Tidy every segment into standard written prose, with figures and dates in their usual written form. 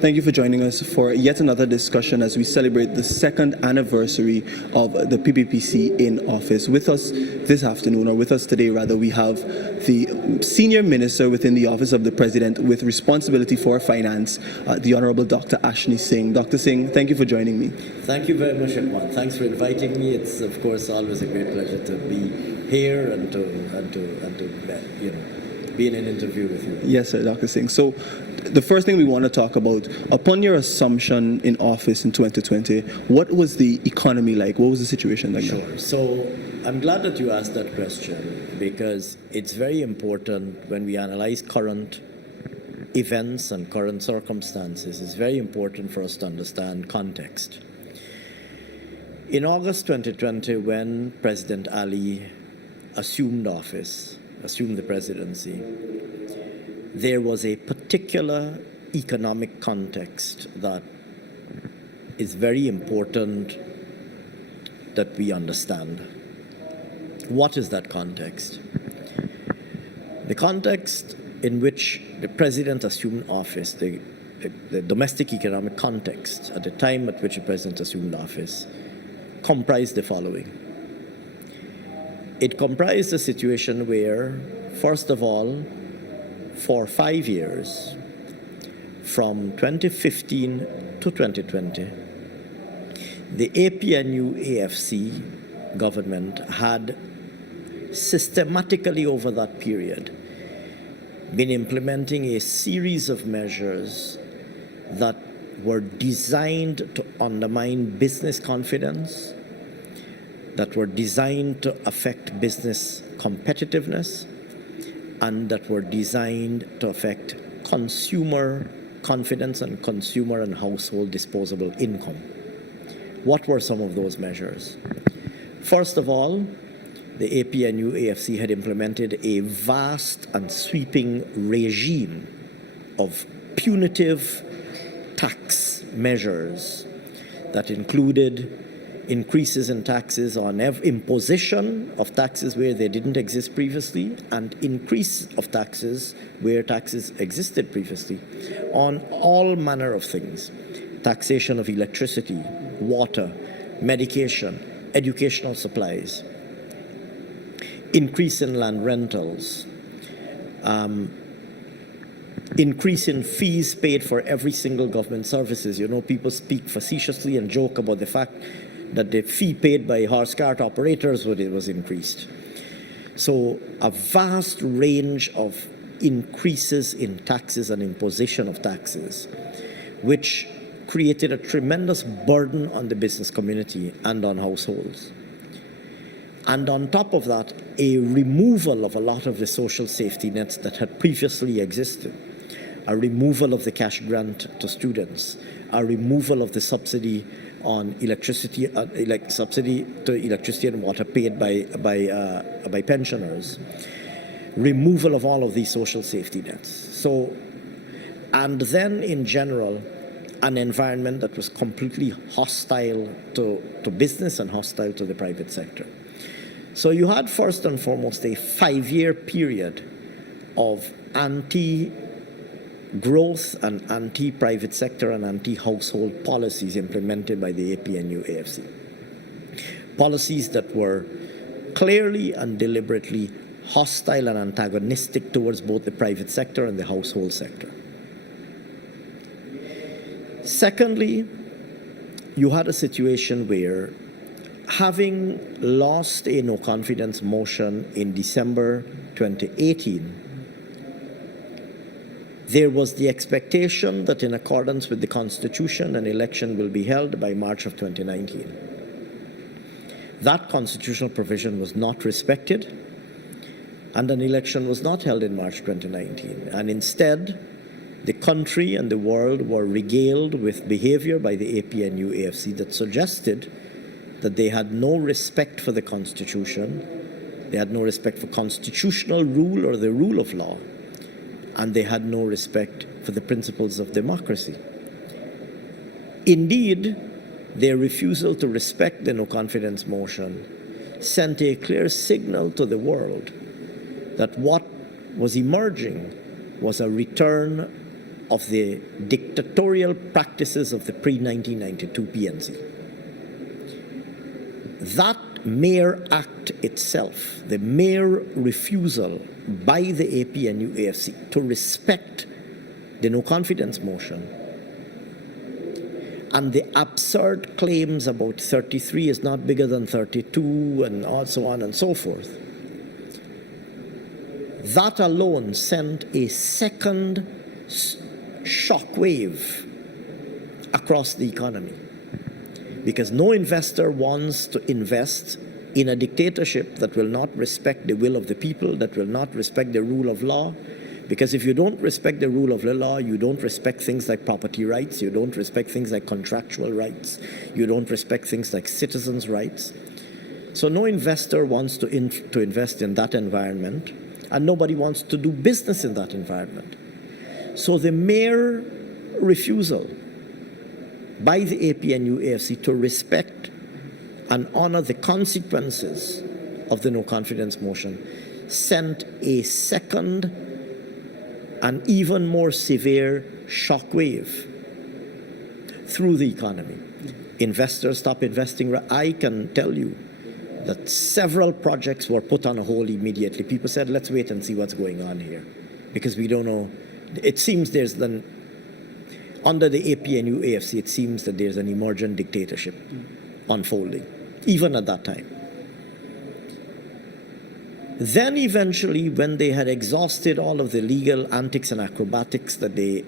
Thank you for joining us for yet another discussion as we celebrate the second anniversary of the PPPC in office. With us this afternoon, or with us today rather, we have the Senior Minister within the Office of the President with responsibility for finance, the Honorable Dr. Ashini Singh. Dr. Singh, thank you for joining me. Thank you very much, Ekman. Thanks for inviting me. It's, of course, always a great pleasure to be here and to be in an interview with you. Yes, sir, Dr. Singh. So the first thing we want to talk about, upon your assumption in office in 2020, what was the economy like? What was the situation like? Sure. So I'm glad that you asked that question, because it's very important when we analyze current events and current circumstances. It's very important for us to understand context. In August 2020, when President Ali assumed the presidency, there was a particular economic context that is very important that we understand. What is that context? The context in which the president assumed office, the domestic economic context at the time at which the president assumed office, comprised the following. It comprised a situation where, first of all, for 5 years, from 2015 to 2020, the APNU-AFC government had systematically over that period been implementing a series of measures that were designed to undermine business confidence, that were designed to affect business competitiveness, and that were designed to affect consumer confidence and consumer and household disposable income. What were some of those measures? First of all, the APNU-AFC had implemented a vast and sweeping regime of punitive tax measures that included increases in taxes on imposition of taxes where they didn't exist previously, and increase of taxes where taxes existed previously, on all manner of things. Taxation of electricity, water, medication, educational supplies, increase in land rentals, increase in fees paid for every single government services. You know, people speak facetiously and joke about the fact that the fee paid by horse cart operators was increased. So a vast range of increases in taxes and imposition of taxes, which created a tremendous burden on the business community and on households. And on top of that, a removal of a lot of the social safety nets that had previously existed, a removal of the cash grant to students, a removal of the subsidy on electricity, subsidy to electricity and water paid by pensioners, removal of all of these social safety nets. So, and then in general, an environment that was completely hostile to business and hostile to the private sector. So you had first and foremost a 5-year period of anti-growth and anti-private sector and anti-household policies implemented by the APNU-AFC. Policies that were clearly and deliberately hostile and antagonistic towards both the private sector and the household sector. Secondly, you had a situation where, having lost a no-confidence motion in December 2018, there was the expectation that in accordance with the Constitution, an election will be held by March of 2019. That constitutional provision was not respected, and an election was not held in March 2019. And instead, the country and the world were regaled with behavior by the APNU-AFC that suggested that they had no respect for the Constitution, they had no respect for constitutional rule or the rule of law, and they had no respect for the principles of democracy. Indeed, their refusal to respect the no-confidence motion sent a clear signal to the world that what was emerging was a return of the dictatorial practices of the pre-1992 PNC. That mere act itself, the mere refusal by the APNU AFC to respect the no confidence motion and the absurd claims about 33 is not bigger than 32 and so on and so forth, that alone sent a second shockwave across the economy. Because no investor wants to invest in a dictatorship that will not respect the will of the people, that will not respect the rule of law. Because if you don't respect the rule of the law, you don't respect things like property rights, you don't respect things like contractual rights, you don't respect things like citizens' rights. So no investor wants to invest in that environment, and nobody wants to do business in that environment. So the mere refusal by the APNU AFC to respect and honor the consequences of the no confidence motion sent a second and even more severe shockwave through the economy. Investors stopped investing. I can tell you that several projects were put on hold immediately. People said, let's wait and see what's going on here, because we don't know. It seems there's under the APNU AFC, it seems that there's an emergent dictatorship unfolding, even at that time. Then eventually, when they had exhausted all of the legal antics and acrobatics that they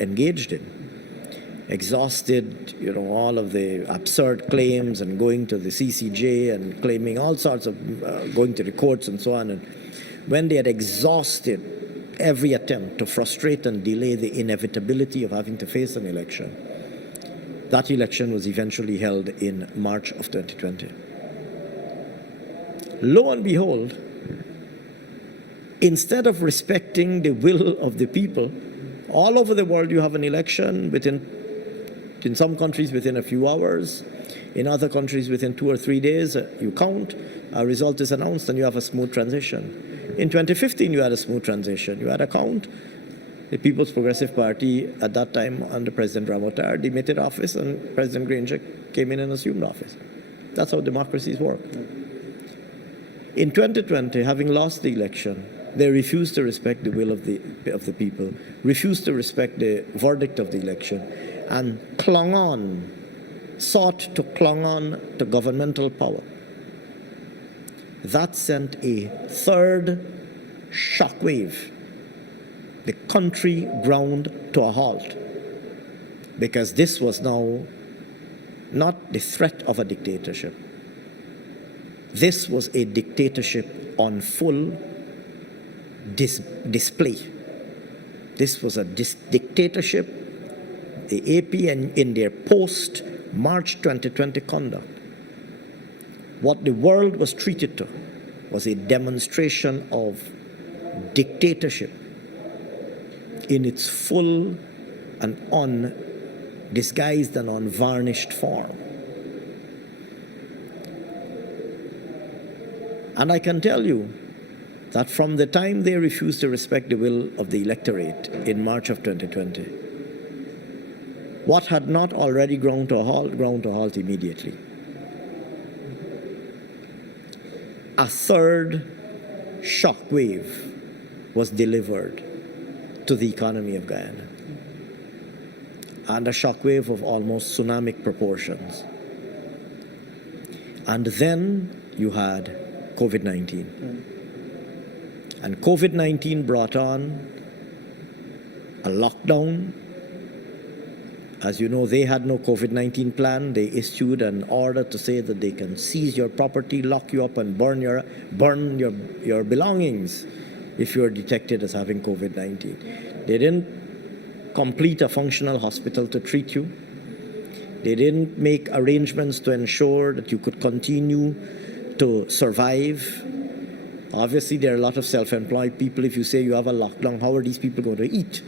engaged in, exhausted, all of the absurd claims and going to the CCJ and claiming all sorts of, going to the courts and so on, and when they had exhausted every attempt to frustrate and delay the inevitability of having to face an election, that election was eventually held in March of 2020. Lo and behold, instead of respecting the will of the people, all over the world you have an election in some countries within a few hours, in other countries within 2 or 3 days, you count, a result is announced, and you have a smooth transition. In 2015, you had a smooth transition. You had a count. The People's Progressive Party at that time under President Ramotar demitted office, and President Granger came in and assumed office. That's how democracies work. In 2020, having lost the election, they refused to respect the will of the people, refused to respect the verdict of the election, and sought to clung on to governmental power. That sent a third shockwave. The country ground to a halt, because this was now not the threat of a dictatorship. This was a dictatorship on full display. This was a dictatorship. The APN in their post-March 2020 conduct, what the world was treated to was a demonstration of dictatorship in its full and undisguised and unvarnished form. And I can tell you that from the time they refused to respect the will of the electorate in March of 2020, what had not already ground to a halt immediately. A third shockwave was delivered to the economy of Guyana, and a shockwave of almost tsunamic proportions. And then you had COVID-19. And COVID-19 brought on a lockdown. As you know, they had no COVID-19 plan. They issued an order to say that they can seize your property, lock you up, and burn your belongings if you're detected as having COVID-19. They didn't complete a functional hospital to treat you. They didn't make arrangements to ensure that you could continue to survive. Obviously, there are a lot of self-employed people. If you say you have a lockdown, how are these people going to eat?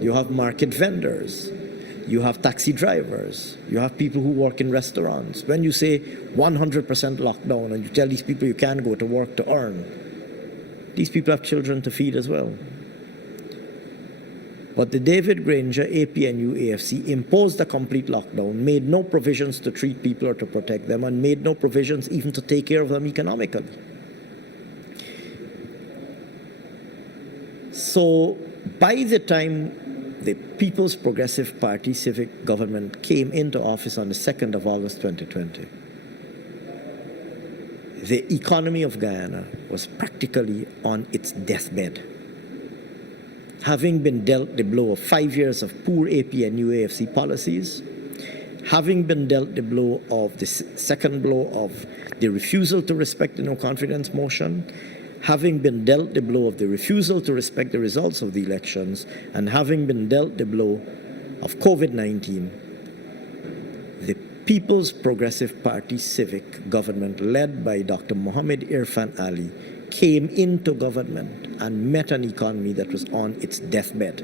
You have market vendors. You have taxi drivers. You have people who work in restaurants. When you say 100% lockdown and you tell these people you can't go to work to earn, these people have children to feed as well. But the David Granger APNU AFC imposed a complete lockdown, made no provisions to treat people or to protect them, and made no provisions even to take care of them economically. So by the time the People's Progressive Party civic government came into office on the 2nd of August 2020, the economy of Guyana was practically on its deathbed. Having been dealt the blow of 5 years of poor APNU AFC policies, having been dealt the blow of the second blow of the refusal to respect the no confidence motion, having been dealt the blow of the refusal to respect the results of the elections, and having been dealt the blow of COVID-19, the People's Progressive Party civic government led by Dr. Mohammed Irfan Ali came into government and met an economy that was on its deathbed.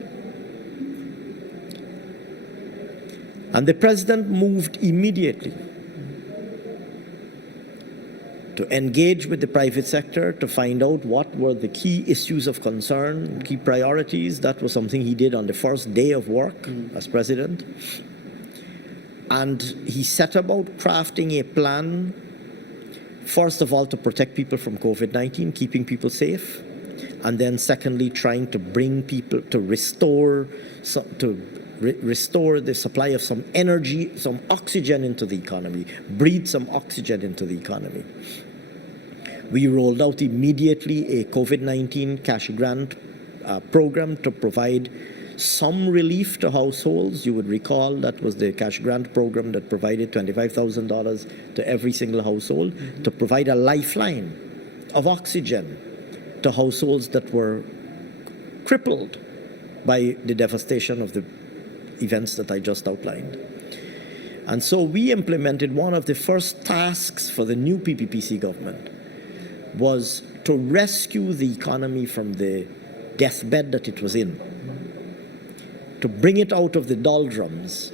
And the president moved immediately to engage with the private sector to find out what were the key issues of concern, key priorities. That was something he did on the first day of work as president. And he set about crafting a plan, first of all, to protect people from COVID-19, keeping people safe, and then secondly, trying to bring people to restore the supply of some energy, some oxygen into the economy, breathe some oxygen into the economy. We rolled out immediately a COVID-19 cash grant program to provide some relief to households. You would recall that was the cash grant program that provided $25,000 to every single household to provide a lifeline of oxygen to households that were crippled by the devastation of the events that I just outlined. And so we implemented one of the first tasks for the new PPPC government was to rescue the economy from the deathbed that it was in, to bring it out of the doldrums,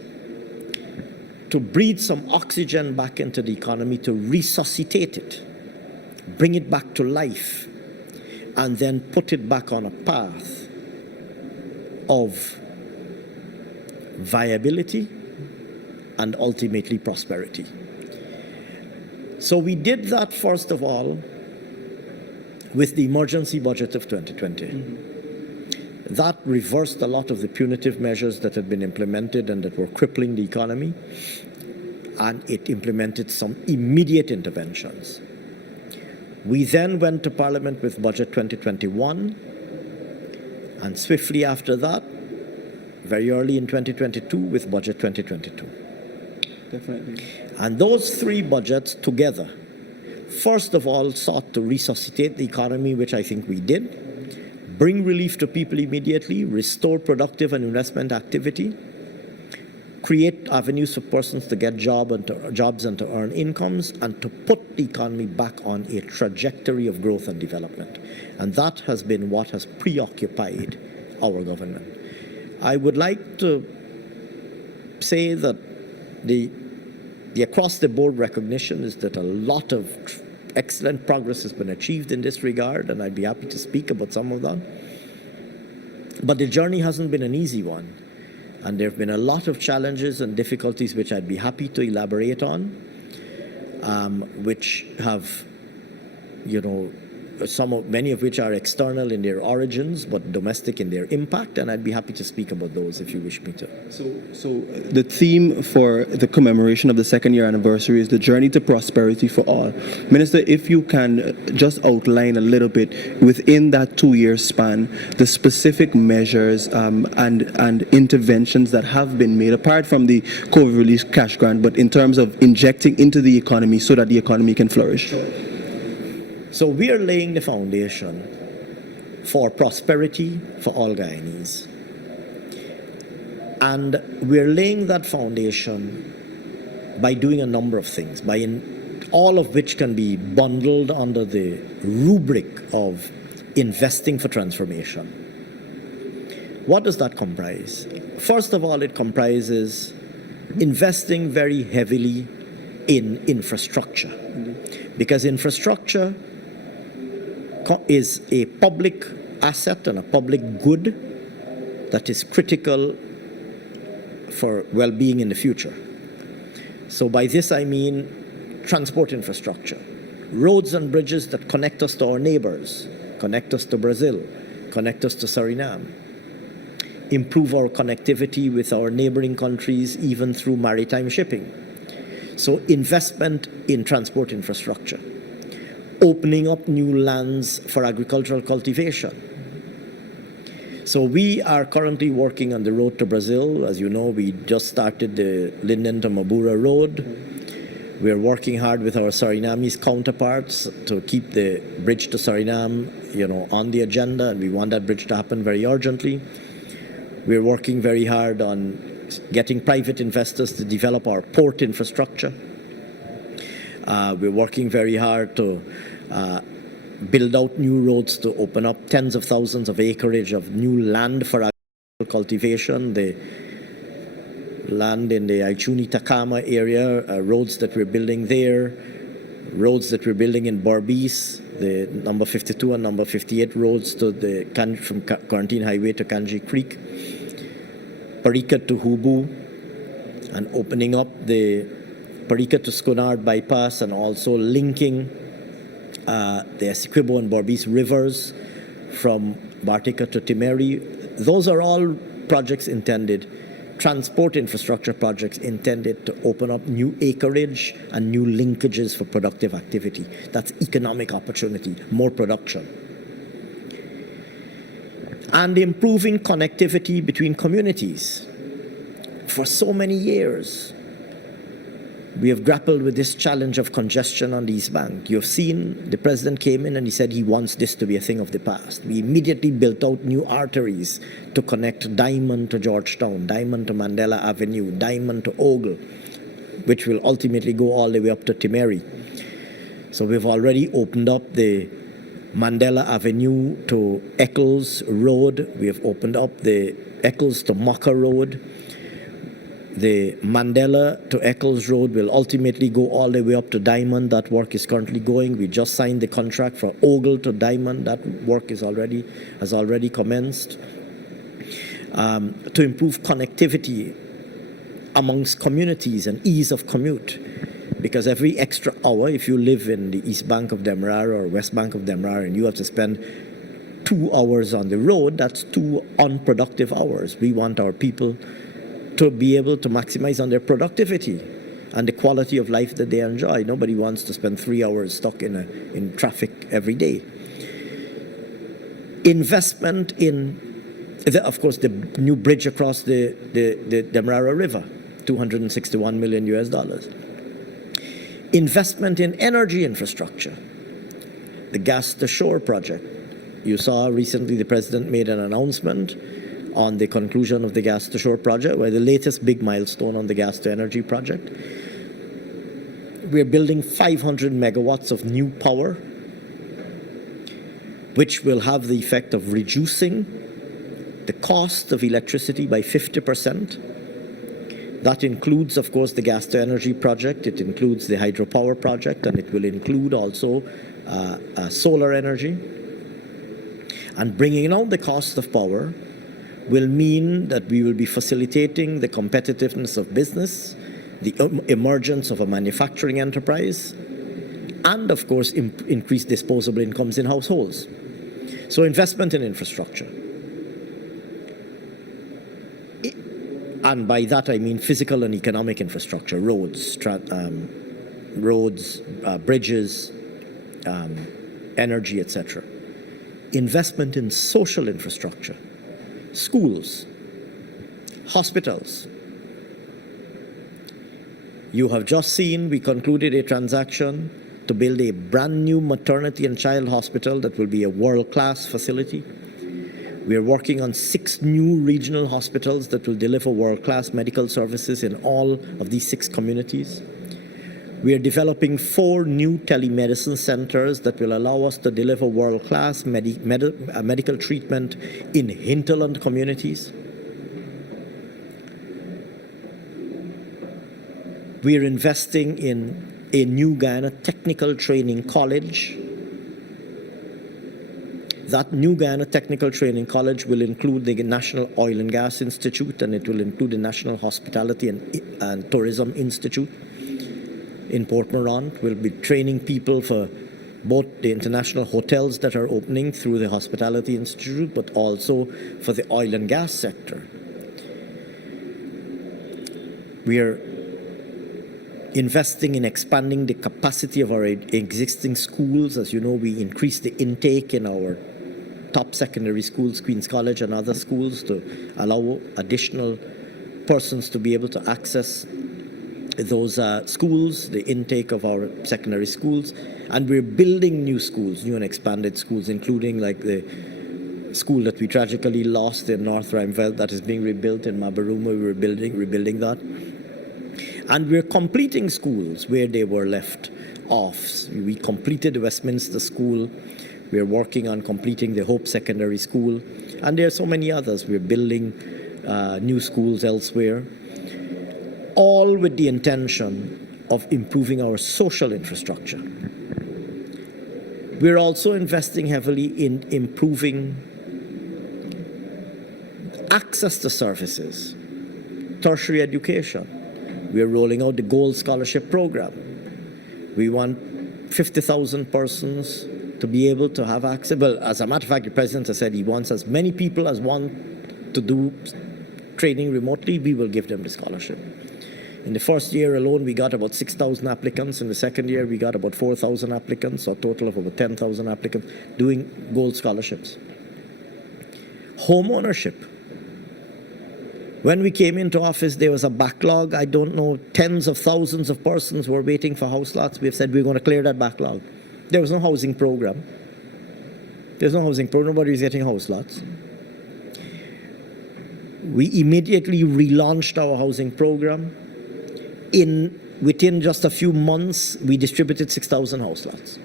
to breathe some oxygen back into the economy, to resuscitate it, bring it back to life, and then put it back on a path of viability and ultimately prosperity. So we did that, first of all, with the emergency budget of 2020. That reversed a lot of the punitive measures that had been implemented and that were crippling the economy, and it implemented some immediate interventions. We then went to Parliament with Budget 2021, and swiftly after that, very early in 2022, with Budget 2022. Definitely. And those three budgets together, first of all, sought to resuscitate the economy, which I think we did, bring relief to people immediately, restore productive and investment activity, create avenues for persons to get jobs and to earn incomes, and to put the economy back on a trajectory of growth and development. And that has been what has preoccupied our government. I would like to say that the across-the-board recognition is that a lot of excellent progress has been achieved in this regard, and I'd be happy to speak about some of that. But the journey hasn't been an easy one, and there have been a lot of challenges and difficulties which I'd be happy to elaborate on, which have, many of which are external in their origins, but domestic in their impact, and I'd be happy to speak about those if you wish me to. So the theme for the commemoration of the second-year anniversary is the journey to prosperity for all. Minister, if you can just outline a little bit within that 2-year span, the specific measures and interventions that have been made, apart from the COVID relief cash grant, but in terms of injecting into the economy so that the economy can flourish. So we are laying the foundation for prosperity for all Guyanese. And we're laying that foundation by doing a number of things, all of which can be bundled under the rubric of investing for transformation. What does that comprise? First of all, it comprises investing very heavily in infrastructure, because infrastructure is a public asset and a public good that is critical for well-being in the future. So by this I mean transport infrastructure, roads and bridges that connect us to our neighbors, connect us to Brazil, connect us to Suriname, improve our connectivity with our neighboring countries even through maritime shipping. So investment in transport infrastructure, opening up new lands for agricultural cultivation. So we are currently working on the road to Brazil. As you know, we just started the Linden to Mabura road. We are working hard with our Surinamese counterparts to keep the bridge to Suriname, on the agenda, and we want that bridge to happen very urgently. We're working very hard on getting private investors to develop our port infrastructure. We're working very hard to build out new roads to open up tens of thousands of acreage of new land for agricultural cultivation. The land in the Ashini Takama area, roads that we're building there, roads that we're building in Berbice, the number 52 and number 58 roads to from Quarantine Highway to Kanji Creek, Parika to Hubu, and opening up the Parika to Sconard bypass, and also linking the Essequibo and Berbice rivers from Bartica to Timeri. Those are all projects intended, transport infrastructure projects intended to open up new acreage and new linkages for productive activity. That's economic opportunity, more production. And improving connectivity between communities. For so many years, we have grappled with this challenge of congestion on the East Bank. You've seen the president came in and he said he wants this to be a thing of the past. We immediately built out new arteries to connect Diamond to Georgetown, Diamond to Mandela Avenue, Diamond to Ogle, which will ultimately go all the way up to Timeri. So we've already opened up the Mandela Avenue to Eccles Road. We have opened up the Eccles to Mocha Road. The Mandela to Eccles Road will ultimately go all the way up to Diamond. That work is currently going. We just signed the contract for Ogle to Diamond. That work has already commenced. To improve connectivity amongst communities and ease of commute. Because every extra hour, if you live in the East Bank of Demerara or West Bank of Demerara and you have to spend 2 hours on the road, that's 2 unproductive hours. We want our people to be able to maximize on their productivity and the quality of life that they enjoy. Nobody wants to spend 3 hours stuck in traffic every day. Investment in, of course, the new bridge across the Demerara River, $261 million US. Investment in energy infrastructure, the gas to shore project. You saw recently the president made an announcement on the conclusion of the gas to shore project, where the latest big milestone on the gas to energy project. We're building 500 megawatts of new power, which will have the effect of reducing the cost of electricity by 50%. That includes, of course, the gas to energy project. It includes the hydropower project, and it will include also solar energy. And bringing down the cost of power will mean that we will be facilitating the competitiveness of business, the emergence of a manufacturing enterprise, and, of course, increase disposable incomes in households. So investment in infrastructure. And by that I mean physical and economic infrastructure, roads, bridges, energy, etc. Investment in social infrastructure, schools, hospitals. You have just seen we concluded a transaction to build a brand new maternity and child hospital that will be a world-class facility. We are working on 6 new regional hospitals that will deliver world-class medical services in all of these 6 communities. We are developing 4 new telemedicine centers that will allow us to deliver world-class medical treatment in hinterland communities. We are investing in a new Guyana Technical Training College That new Guyana Technical Training College will include the National Oil and Gas Institute, and it will include the National Hospitality and Tourism Institute in Port Morant. We'll be training people for both the international hotels that are opening through the Hospitality Institute, but also for the oil and gas sector. We are investing in expanding the capacity of our existing schools. As you know, we increased the intake in our top secondary schools, Queen's College and other schools, to allow additional persons to be able to access those schools, the intake of our secondary schools. And we're building new schools, new and expanded schools, including like the school that we tragically lost in North Rheinveld that is being rebuilt in Mabaruma. We're rebuilding that. And we're completing schools where they were left off. We completed the Westminster School. We're working on completing the Hope Secondary School. And there are so many others. We're building new schools elsewhere, all with the intention of improving our social infrastructure. We're also investing heavily in improving access to services, tertiary education. We're rolling out the Gold Scholarship Program. We want 50,000 persons to be able to have access. Well, as a matter of fact, the President has said he wants as many people as want to do training remotely. We will give them the scholarship. In the first year alone, we got about 6,000 applicants. In the second year, we got about 4,000 applicants, so a total of about 10,000 applicants doing gold scholarships. Home ownership. When we came into office, there was a backlog. I don't know, tens of thousands of persons were waiting for house lots. We have said we're going to clear that backlog. There was no housing program. There's no housing program. Nobody's getting house lots. We immediately relaunched our housing program. Within just a few months, we distributed 6,000 house lots.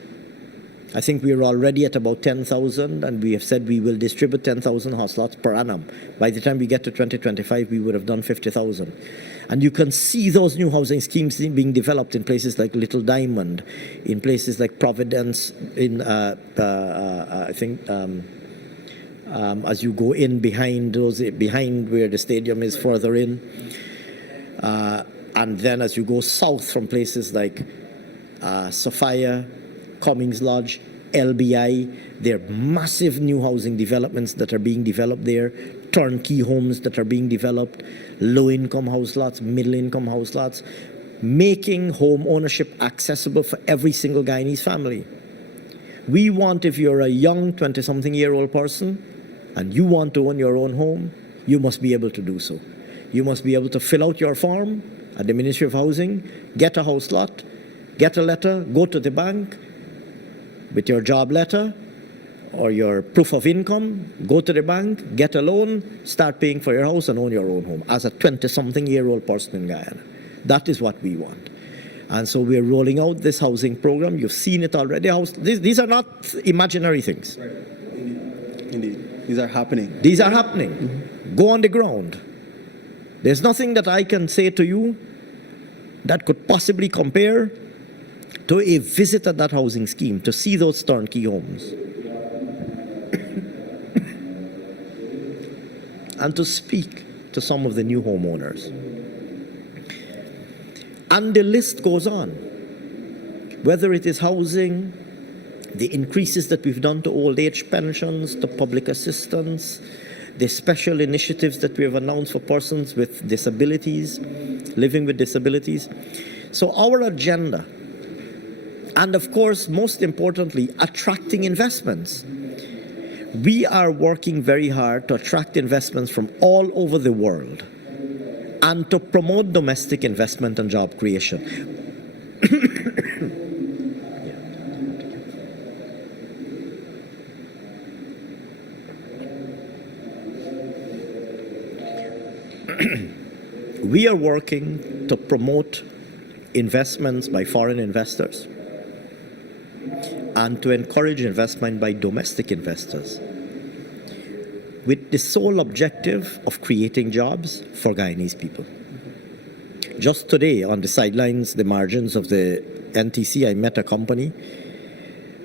I think we are already at about 10,000, and we have said we will distribute 10,000 house lots per annum. By the time we get to 2025, we would have done 50,000. And you can see those new housing schemes being developed in places like Little Diamond, in places like Providence, in I think as you go in behind where the stadium is further in, and then as you go south from places like Sophia, Cummings Lodge, LBI, there are massive new housing developments that are being developed there, turnkey homes that are being developed, low-income house lots, middle-income house lots, making home ownership accessible for every single Guyanese family. We want, if you're a young 20-something-year-old person and you want to own your own home, you must be able to do so. You must be able to fill out your form at the Ministry of Housing, get a house lot, get a letter, go to the bank with your job letter or your proof of income, go to the bank, get a loan, start paying for your house and own your own home as a 20-something-year-old person in Guyana. That is what we want. And so we're rolling out this housing program. You've seen it already. These are not imaginary things. Right. Indeed. These are happening. These are happening. Mm-hmm. Go on the ground. There's nothing that I can say to you that could possibly compare to a visit at that housing scheme, to see those turnkey homes. And to speak to some of the new homeowners. And the list goes on. Whether it is housing, the increases that we've done to old age pensions, to public assistance, the special initiatives that we have announced for persons with disabilities, living with disabilities. So our agenda, and of course, most importantly, attracting investments. We are working very hard to attract investments from all over the world and to promote domestic investment and job creation. We are working to promote investments by foreign investors and to encourage investment by domestic investors with the sole objective of creating jobs for Guyanese people. Just today, on the sidelines, the margins of the NTC, I met a company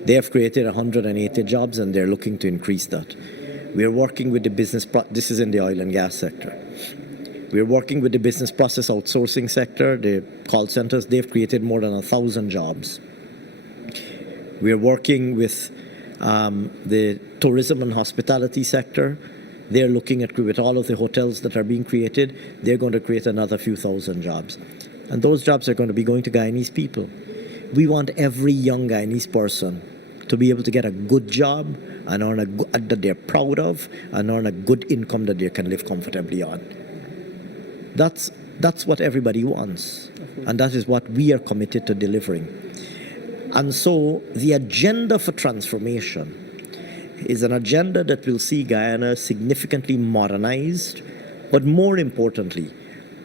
They have created 180 jobs, and they're looking to increase that. We are working with the this is in the oil and gas sector. We're working with the business process outsourcing sector, the call centers. They've created more than 1,000 jobs. We're working with the tourism and hospitality sector. They're looking at, with all of the hotels that are being created, they're going to create another few thousand jobs. And those jobs are going to be going to Guyanese people. We want every young Guyanese person to be able to get a good job and earn that they're proud of, and earn a good income that they can live comfortably on. That's what everybody wants. And that is what we are committed to delivering. And so the agenda for transformation is an agenda that will see Guyana significantly modernized, but more importantly,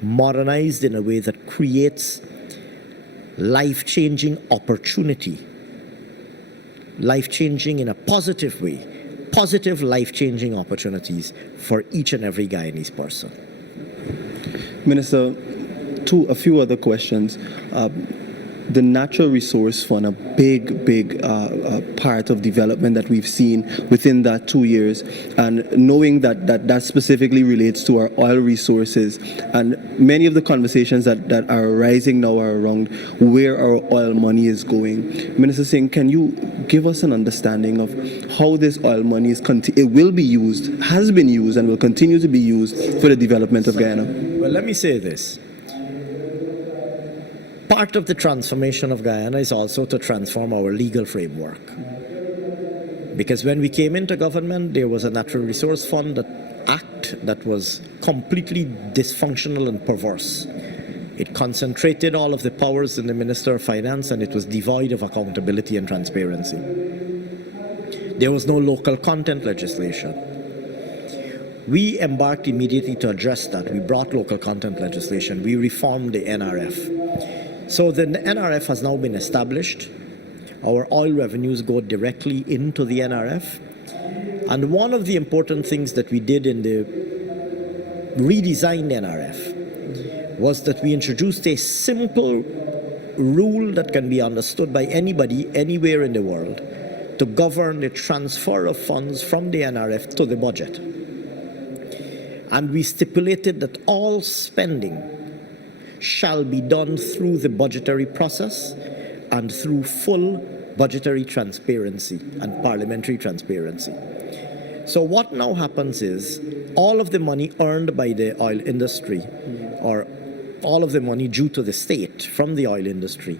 modernized in a way that creates life-changing opportunity, life-changing in a positive way, positive life-changing opportunities for each and every Guyanese person. Minister, a few other questions. The Natural Resource Fund, a big part of development that we've seen within that 2 years, and knowing that specifically relates to our oil resources, and many of the conversations that are arising now are around where our oil money is going. Minister Singh, can you give us an understanding of how this oil money it will be used, has been used, and will continue to be used for the development of Guyana? Well, let me say this. Part of the transformation of Guyana is also to transform our legal framework. Because when we came into government, there was a Natural Resource Fund Act that was completely dysfunctional and perverse. It concentrated all of the powers in the Minister of Finance, and it was devoid of accountability and transparency. There was no local content legislation. We embarked immediately to address that. We brought local content legislation. We reformed the NRF. So the NRF has now been established. Our oil revenues go directly into the NRF. And one of the important things that we did in the redesigned NRF was that we introduced a simple rule that can be understood by anybody, anywhere in the world, to govern the transfer of funds from the NRF to the budget. And we stipulated that all spending shall be done through the budgetary process and through full budgetary transparency and parliamentary transparency. So what now happens is all of the money earned by the oil industry, or all of the money due to the state from the oil industry,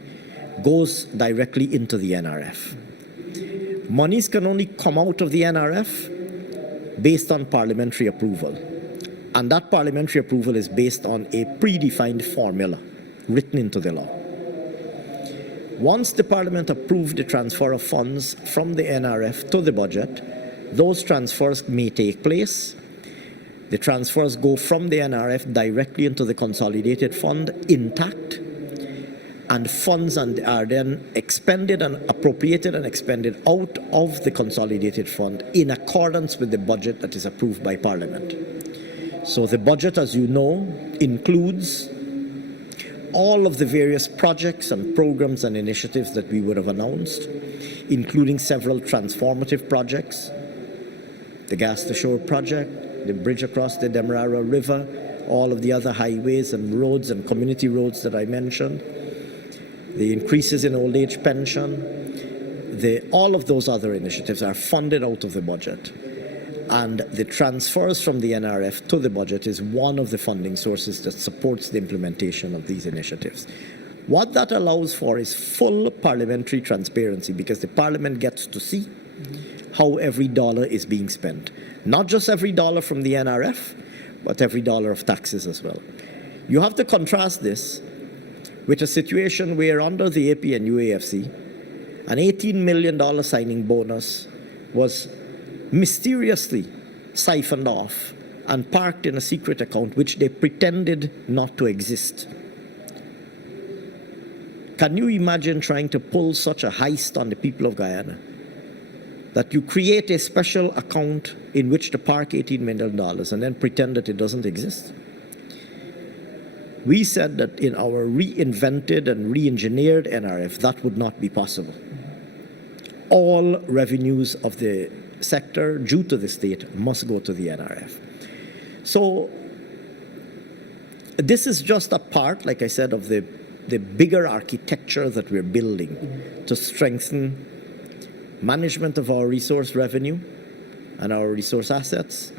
goes directly into the NRF. Monies can only come out of the NRF based on parliamentary approval. And that parliamentary approval is based on a predefined formula written into the law. Once the Parliament approved the transfer of funds from the NRF to the budget, those transfers may take place. The transfers go from the NRF directly into the consolidated fund intact, and funds are then expended and appropriated and expended out of the consolidated fund in accordance with the budget that is approved by Parliament. So the budget, as you know, includes all of the various projects and programs and initiatives that we would have announced, including several transformative projects, the Gas to Shore project, the bridge across the Demerara River, all of the other highways and roads and community roads that I mentioned, the increases in old age pension, all of those other initiatives are funded out of the budget. And the transfers from the NRF to the budget is one of the funding sources that supports the implementation of these initiatives. What that allows for is full parliamentary transparency, because the Parliament gets to see how every dollar is being spent. Not just every dollar from the NRF, but every dollar of taxes as well. You have to contrast this with a situation where under the AP and UAFC, an $18 million signing bonus was mysteriously siphoned off and parked in a secret account which they pretended not to exist. Can you imagine trying to pull such a heist on the people of Guyana? That you create a special account in which to park $18 million and then pretend that it doesn't exist? We said that in our reinvented and re-engineered NRF, that would not be possible. all revenues of the sector due to the state must go to the NRF. So this is just a part, like I said, of the bigger architecture that we're building to strengthen management of our resource revenue and our resource assets,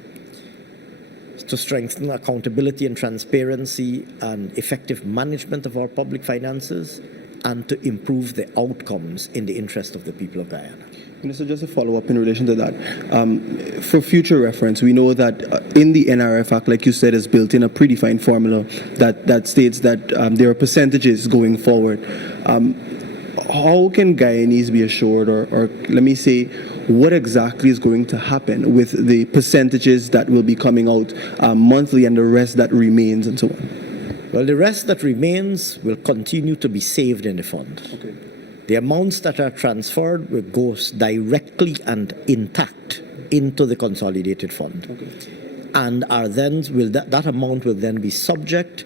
to strengthen accountability and transparency and effective management of our public finances, and to improve the outcomes in the interest of the people of Guyana. Minister, just a follow-up in relation to that. For future reference, we know that in the NRF Act, like you said, is built in a predefined formula that states that there are percentages going forward. How can Guyanese be assured, or let me say, what exactly is going to happen with the percentages that will be coming out monthly and the rest that remains and so on? Well, the rest that remains will continue to be saved in the fund. Okay. The amounts that are transferred will go directly and intact into the consolidated fund. Okay. And are then that amount will then be subject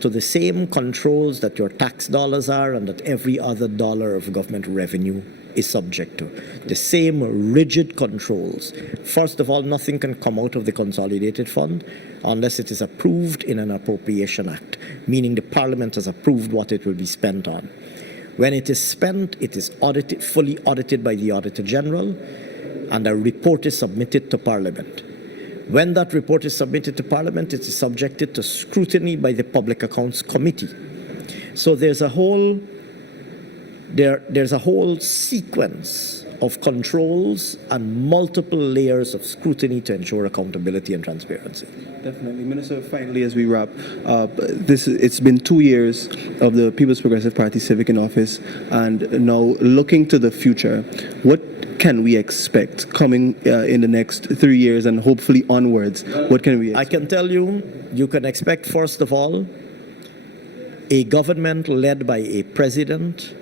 to the same controls that your tax dollars are and that every other dollar of government revenue is subject to. The same rigid controls. First of all, nothing can come out of the consolidated fund unless it is approved in an appropriation act, meaning the Parliament has approved what it will be spent on. When it is spent, it is audited, fully audited by the Auditor General, and a report is submitted to Parliament. When that report is submitted to Parliament, it is subjected to scrutiny by the Public Accounts Committee. So there's a whole sequence of controls and multiple layers of scrutiny to ensure accountability and transparency. Definitely. Minister, finally, as we wrap, it's been 2 years of the People's Progressive Party civic in office, and now looking to the future, what can we expect coming in the next 3 years and hopefully onwards? What can we expect? I can tell you can expect, first of all, a government led by a president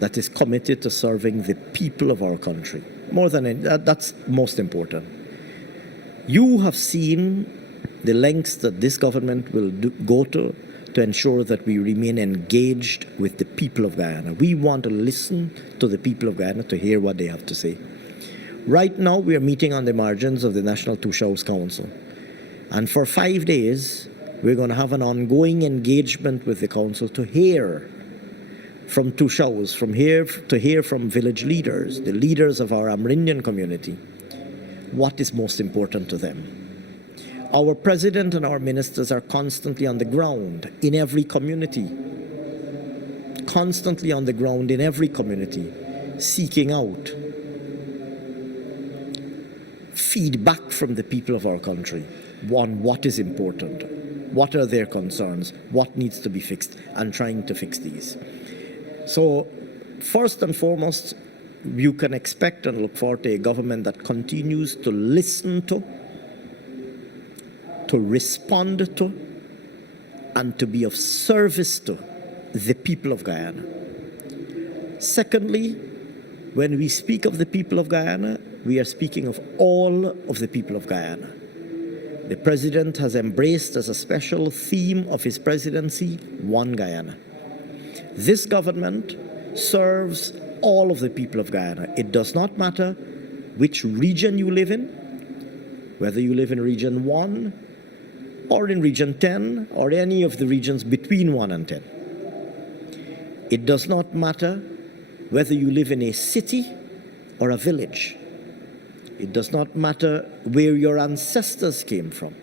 that is committed to serving the people of our country. More than any, that's most important. You have seen the lengths that this government will go to ensure that we remain engaged with the people of Guyana. We want to listen to the people of Guyana to hear what they have to say. Right now, we are meeting on the margins of the National Two Shows Council. And for 5 days, we're going to have an ongoing engagement with the council to hear from Two Shows, to hear from village leaders, the leaders of our Amerindian community, what is most important to them. Our president and our ministers are constantly on the ground in every community, seeking out feedback from the people of our country on what is important, what are their concerns, what needs to be fixed, and trying to fix these. So, first and foremost, you can expect and look forward to a government that continues to listen to respond to, and to be of service to the people of Guyana. Secondly, when we speak of the people of Guyana, we are speaking of all of the people of Guyana. The president has embraced as a special theme of his presidency, One Guyana. This government serves all of the people of Guyana. It does not matter which region you live in, whether you live in Region 1 or in Region 10 or any of the regions between 1 and 10. It does not matter whether you live in a city or a village. It does not matter where your ancestors came from.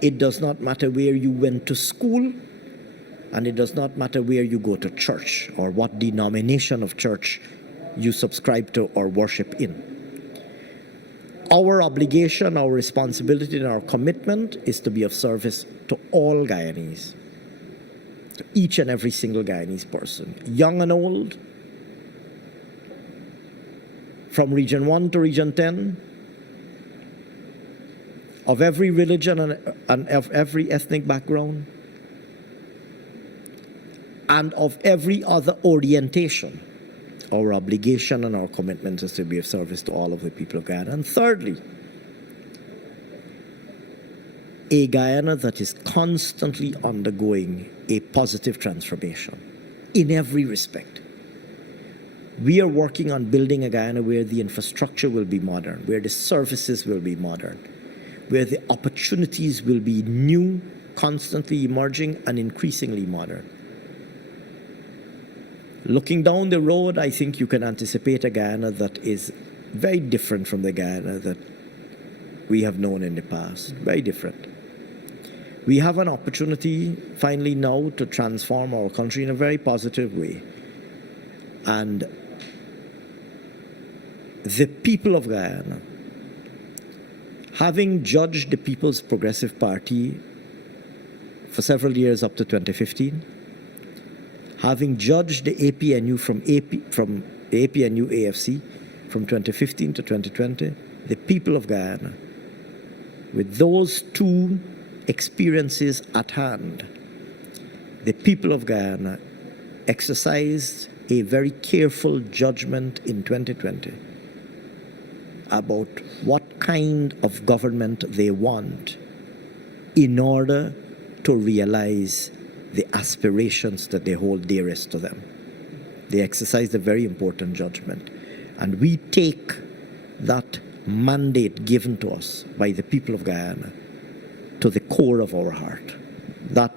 It does not matter where you went to school, and it does not matter where you go to church or what denomination of church you subscribe to or worship in. Our obligation, our responsibility, and our commitment is to be of service to all Guyanese, to each and every single Guyanese person, young and old, from Region 1 to Region 10, of every religion and of every ethnic background, and of every other orientation. Our obligation and our commitment is to be of service to all of the people of Guyana. And thirdly, a Guyana that is constantly undergoing a positive transformation in every respect. We are working on building a Guyana where the infrastructure will be modern, where the services will be modern, where the opportunities will be new, constantly emerging, and increasingly modern. Looking down the road, I think you can anticipate a Guyana that is very different from the Guyana that we have known in the past. Very different. We have an opportunity finally now to transform our country in a very positive way. And the people of Guyana, having judged the People's Progressive Party for several years up to 2015, having judged the APNU from the APNU AFC from 2015 to 2020, the people of Guyana, with those two experiences at hand, the people of Guyana exercised a very careful judgment in 2020 about what kind of government they want in order to realize the aspirations that they hold dearest to them. They exercised a very important judgment. And we take that mandate given to us by the people of Guyana to the core of our heart. That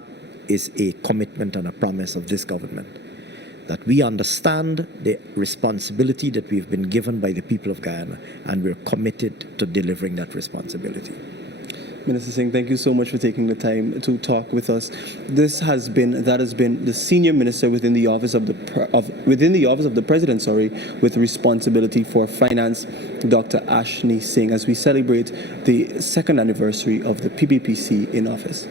is a commitment and a promise of this government, that we understand the responsibility that we've been given by the people of Guyana, and we're committed to delivering that responsibility. Minister Singh, thank you so much for taking the time to talk with us. That has been the senior minister within the office of the president, with responsibility for finance, Dr. Ashini Singh, as we celebrate the second anniversary of the PPPC in office.